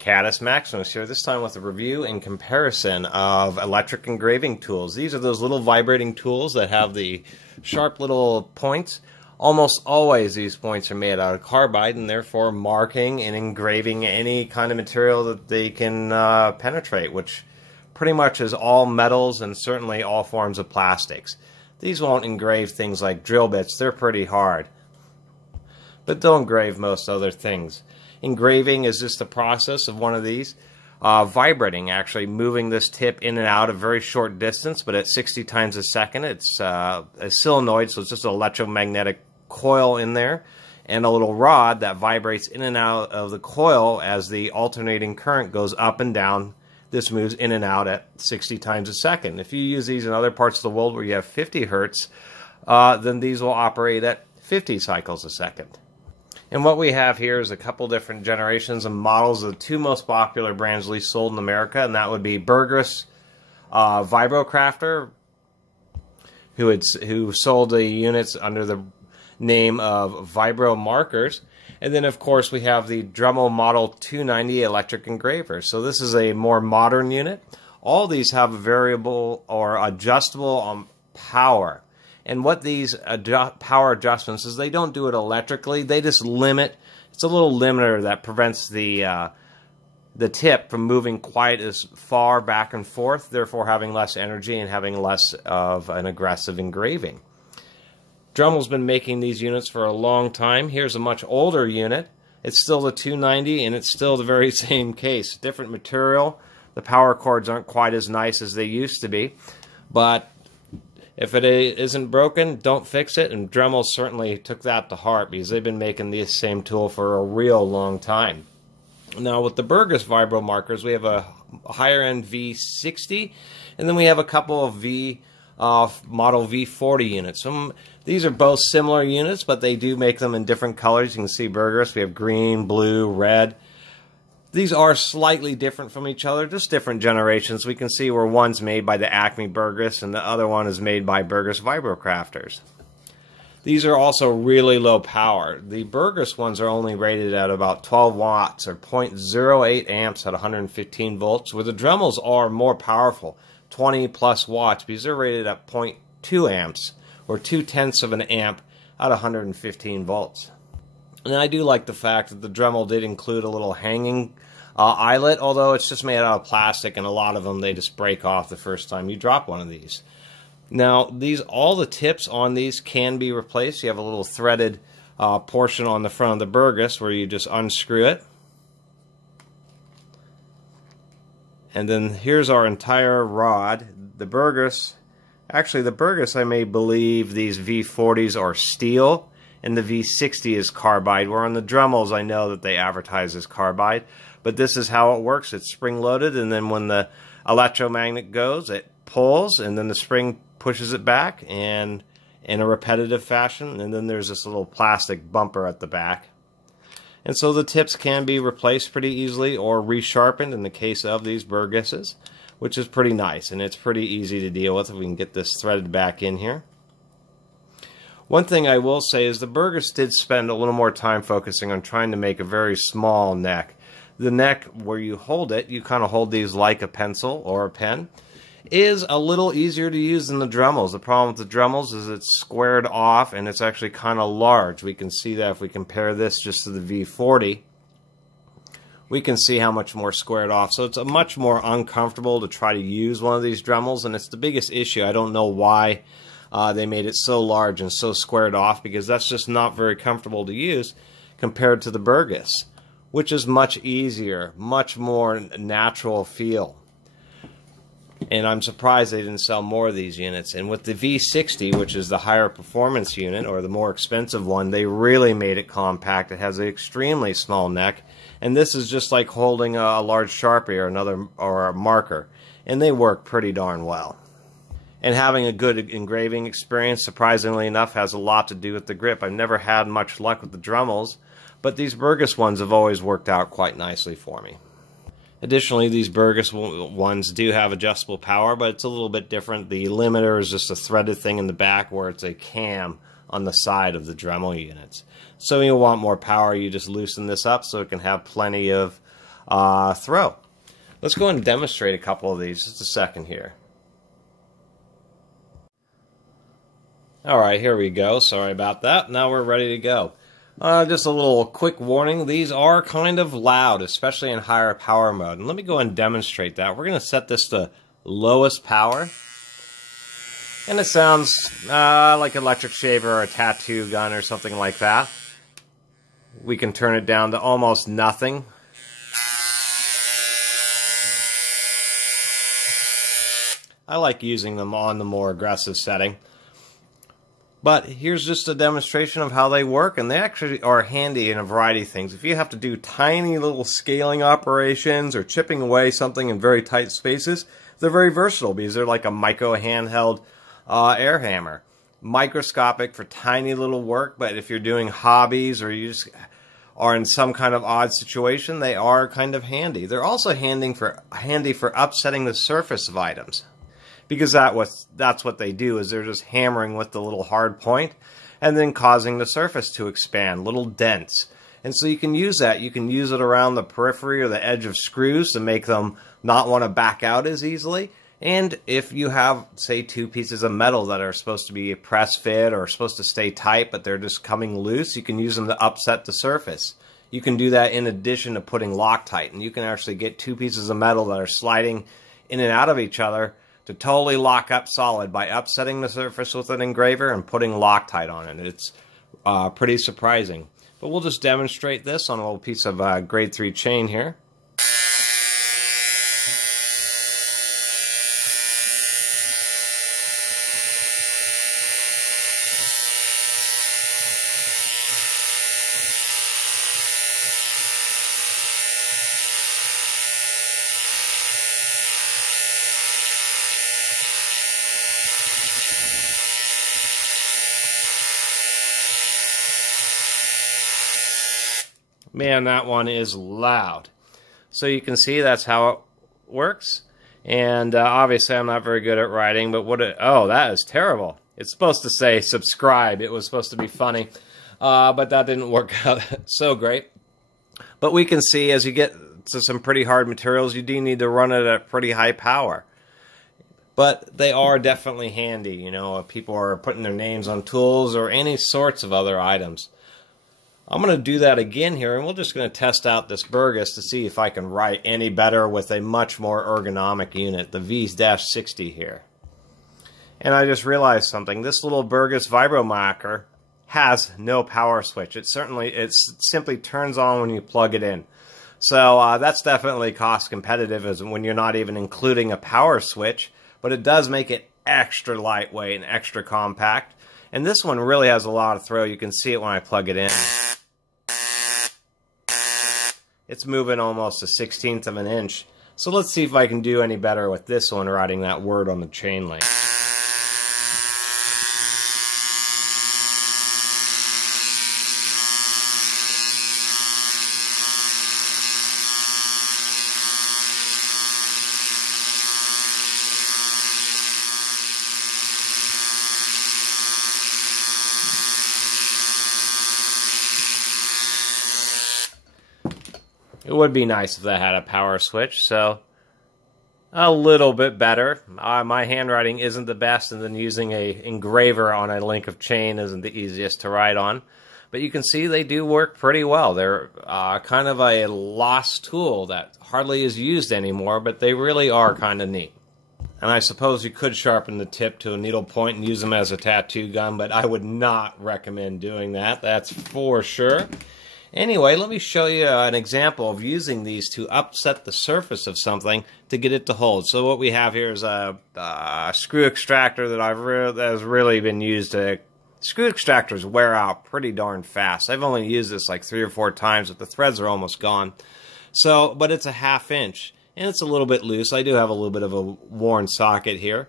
Caddis Maximus here, this time with a review and comparison of electric engraving tools. These are those little vibrating tools that have the sharp little points. Almost always these points are made out of carbide, and therefore marking and engraving any kind of material that they can penetrate, which pretty much is all metals and certainly all forms of plastics. These won't engrave things like drill bits, they're pretty hard, but they'll engrave most other things. Engraving is just the process of one of these vibrating, actually moving this tip in and out a very short distance, but at 60 times a second. It's a solenoid, so it's just an electromagnetic coil in there, and a little rod that vibrates in and out of the coil as the alternating current goes up and down. This moves in and out at 60 times a second. If you use these in other parts of the world where you have 50 hertz, then these will operate at 50 cycles a second. And what we have here is a couple different generations and models of the two most popular brands least sold in America, and that would be Burgess VibroCrafter, who sold the units under the name of Vibro-Markers. And then, of course, we have the Dremel Model 290 electric engraver. So this is a more modern unit. All these have a variable or adjustable power. And what these power adjustments is, they don't do it electrically. They just limit. It's a little limiter that prevents the tip from moving quite as far back and forth, therefore having less energy and having less of an aggressive engraving. Dremel's been making these units for a long time. Here's a much older unit. It's still the 290, and it's still the very same case. Different material. The power cords aren't quite as nice as they used to be, but if it isn't broken, don't fix it, and Dremel certainly took that to heart because they've been making this same tool for a real long time. Now with the Burgess Vibro-Markers, we have a higher-end V60, and then we have a couple of Model V40 units. These are both similar units, but they do make them in different colors. You can see Burgess, we have green, blue, red. These are slightly different from each other, just different generations. We can see where one's made by the Acme Burgess and the other one is made by Burgess VibroCrafters. These are also really low power. The Burgess ones are only rated at about 12 watts or 0.08 amps at 115 volts, where the Dremels are more powerful, 20 plus watts, because they're rated at 0.2 amps or 0.2 of an amp at 115 volts. And I do like the fact that the Dremel did include a little hanging eyelet, although it's just made out of plastic, and a lot of them they just break off the first time you drop one of these. Now, all the tips on these can be replaced. You have a little threaded portion on the front of the Burgess where you just unscrew it. And then here's our entire rod. The Burgess, I may believe these V40s are steel, and the V60 is carbide, where on the Dremels I know that they advertise as carbide. But this is how it works. It's spring-loaded, and then when the electromagnet goes, it pulls, and then the spring pushes it back and in a repetitive fashion, and then there's this little plastic bumper at the back. And so the tips can be replaced pretty easily or resharpened in the case of these Burgesses, which is pretty nice, and it's pretty easy to deal with if we can get this threaded back in here. One thing I will say is the Burgess did spend a little more time focusing on trying to make a very small neck. The neck where you hold it, you kind of hold these like a pencil or a pen, is a little easier to use than the Dremels. The problem with the Dremels is it's squared off and it's actually kind of large. We can see that if we compare this just to the V40. We can see how much more squared off. So it's a much more uncomfortable to try to use one of these Dremels, and it's the biggest issue. I don't know why they made it so large and so squared off, because that's just not very comfortable to use compared to the Burgess, which is much easier, much more natural feel. And I'm surprised they didn't sell more of these units. And with the V60, which is the higher performance unit, or the more expensive one, they really made it compact. It has an extremely small neck, and this is just like holding a large Sharpie or a marker, and they work pretty darn well. And having a good engraving experience, surprisingly enough, has a lot to do with the grip. I've never had much luck with the Dremels, but these Burgess ones have always worked out quite nicely for me. Additionally, these Burgess ones do have adjustable power, but it's a little bit different. The limiter is just a threaded thing in the back, where it's a cam on the side of the Dremel units. So when you want more power, you just loosen this up so it can have plenty of throw. Let's go and demonstrate a couple of these. Just a second here. Alright, here we go. Sorry about that. Now we're ready to go. Just a little quick warning. These are kind of loud, especially in higher power mode. And let me go and demonstrate that. We're going to set this to lowest power. And it sounds like an electric shaver or a tattoo gun or something like that. We can turn it down to almost nothing. I like using them on the more aggressive setting. But here's just a demonstration of how they work, and they actually are handy in a variety of things. If you have to do tiny little scaling operations or chipping away something in very tight spaces, they're very versatile because they're like a micro handheld air hammer. Microscopic for tiny little work, but if you're doing hobbies or you just are in some kind of odd situation, they are kind of handy. They're also handy for upsetting the surface of items. Because that's what they do, is they're just hammering with the little hard point and then causing the surface to expand, little dents. And so you can use that. You can use it around the periphery or the edge of screws to make them not want to back out as easily. And if you have, say, two pieces of metal that are supposed to be press fit or supposed to stay tight, but they're just coming loose, you can use them to upset the surface. You can do that in addition to putting Loctite. And you can actually get two pieces of metal that are sliding in and out of each other to totally lock up solid by upsetting the surface with an engraver and putting Loctite on it. It's pretty surprising. But we'll just demonstrate this on a little piece of grade 3 chain here. Man, that one is loud. So you can see that's how it works. And obviously I'm not very good at writing, but oh, that is terrible. It's supposed to say subscribe. It was supposed to be funny, but that didn't work out so great. But we can see as you get to some pretty hard materials, you do need to run it at pretty high power. But they are definitely handy. You know, if people are putting their names on tools or any sorts of other items. I'm going to do that again here, and we're just going to test out this Burgess to see if I can write any better with a much more ergonomic unit, the V-60 here. And I just realized something. This little Burgess Vibro-Marker has no power switch. It simply turns on when you plug it in. So that's definitely cost competitive as when you're not even including a power switch, but it does make it extra lightweight and extra compact. And this one really has a lot of throw. You can see it when I plug it in. It's moving almost 1/16 of an inch. So let's see if I can do any better with this one, writing that word on the chain link. It would be nice if that had a power switch, so a little bit better. My handwriting isn't the best, and then using a engraver on a link of chain isn't the easiest to write on. But you can see they do work pretty well. They're kind of a lost tool that hardly is used anymore, but they really are kind of neat. And I suppose you could sharpen the tip to a needle point and use them as a tattoo gun, but I would not recommend doing that, that's for sure. Anyway, let me show you an example of using these to upset the surface of something to get it to hold. So what we have here is a screw extractor that has really been used to... Screw extractors wear out pretty darn fast. I've only used this like 3 or 4 times, but the threads are almost gone. So, but it's a 1/2 inch, and it's a little bit loose. I do have a little bit of a worn socket here.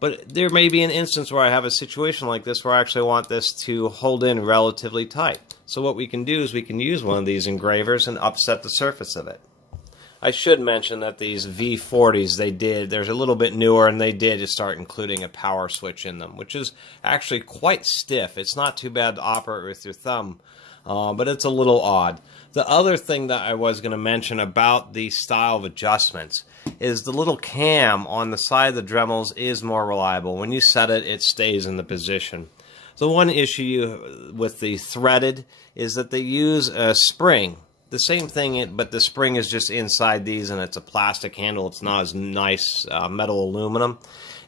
But there may be an instance where I have a situation like this where I actually want this to hold in relatively tight. So what we can do is we can use one of these engravers and upset the surface of it. I should mention that these V40s, they're a little bit newer, and they did just start including a power switch in them, which is actually quite stiff. It's not too bad to operate with your thumb, but it's a little odd. The other thing that I was going to mention about the style of adjustments is the little cam on the side of the Dremels is more reliable. When you set it, it stays in the position. The one issue with the threaded is that they use a spring. The same thing, but the spring is just inside these and it's a plastic handle. It's not as nice metal aluminum.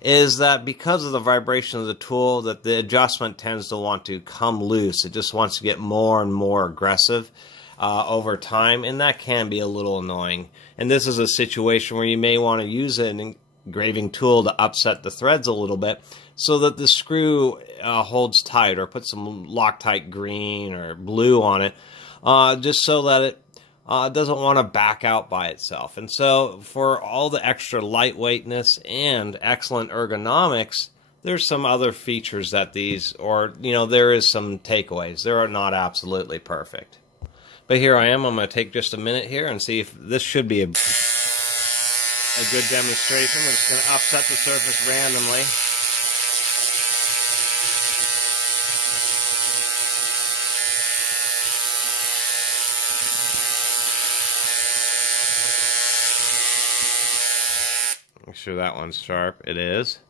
Is that because of the vibration of the tool that the adjustment tends to want to come loose. It just wants to get more and more aggressive over time, and that can be a little annoying. And this is a situation where you may want to use an engraving tool to upset the threads a little bit so that the screw holds tight, or put some Loctite green or blue on it, just so that it doesn't want to back out by itself. And so for all the extra lightweightness and excellent ergonomics, there's some other features that these, or there is some takeaways. They're not absolutely perfect. But here I am. I'm going to take just a minute here and see if this should be a good demonstration. We're just going to upset the surface randomly. Make sure that one's sharp. It is.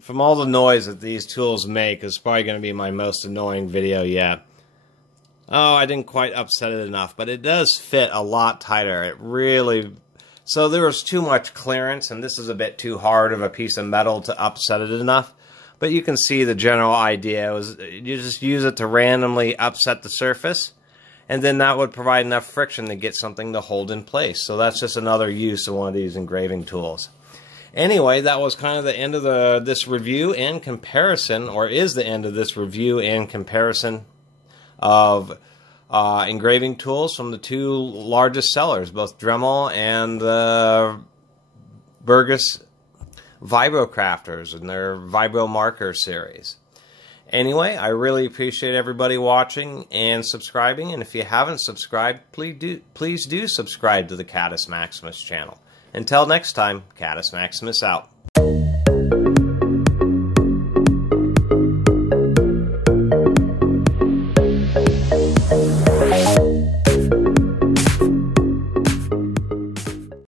From all the noise that these tools make, it's probably going to be my most annoying video yet. Oh, I didn't quite upset it enough, but it does fit a lot tighter. It really... So there was too much clearance, and this is a bit too hard of a piece of metal to upset it enough. But you can see the general idea. You just use it to randomly upset the surface, and then that would provide enough friction to get something to hold in place. So that's just another use of one of these engraving tools. Anyway, that was kind of the end of this review and comparison, or is the end of this review and comparison of engraving tools from the two largest sellers, both Dremel and Burgess VibroCrafters and their Vibro-Marker series. Anyway, I really appreciate everybody watching and subscribing, and if you haven't subscribed, please do subscribe to the Catus Maximus channel. Until next time, Catus Maximus out.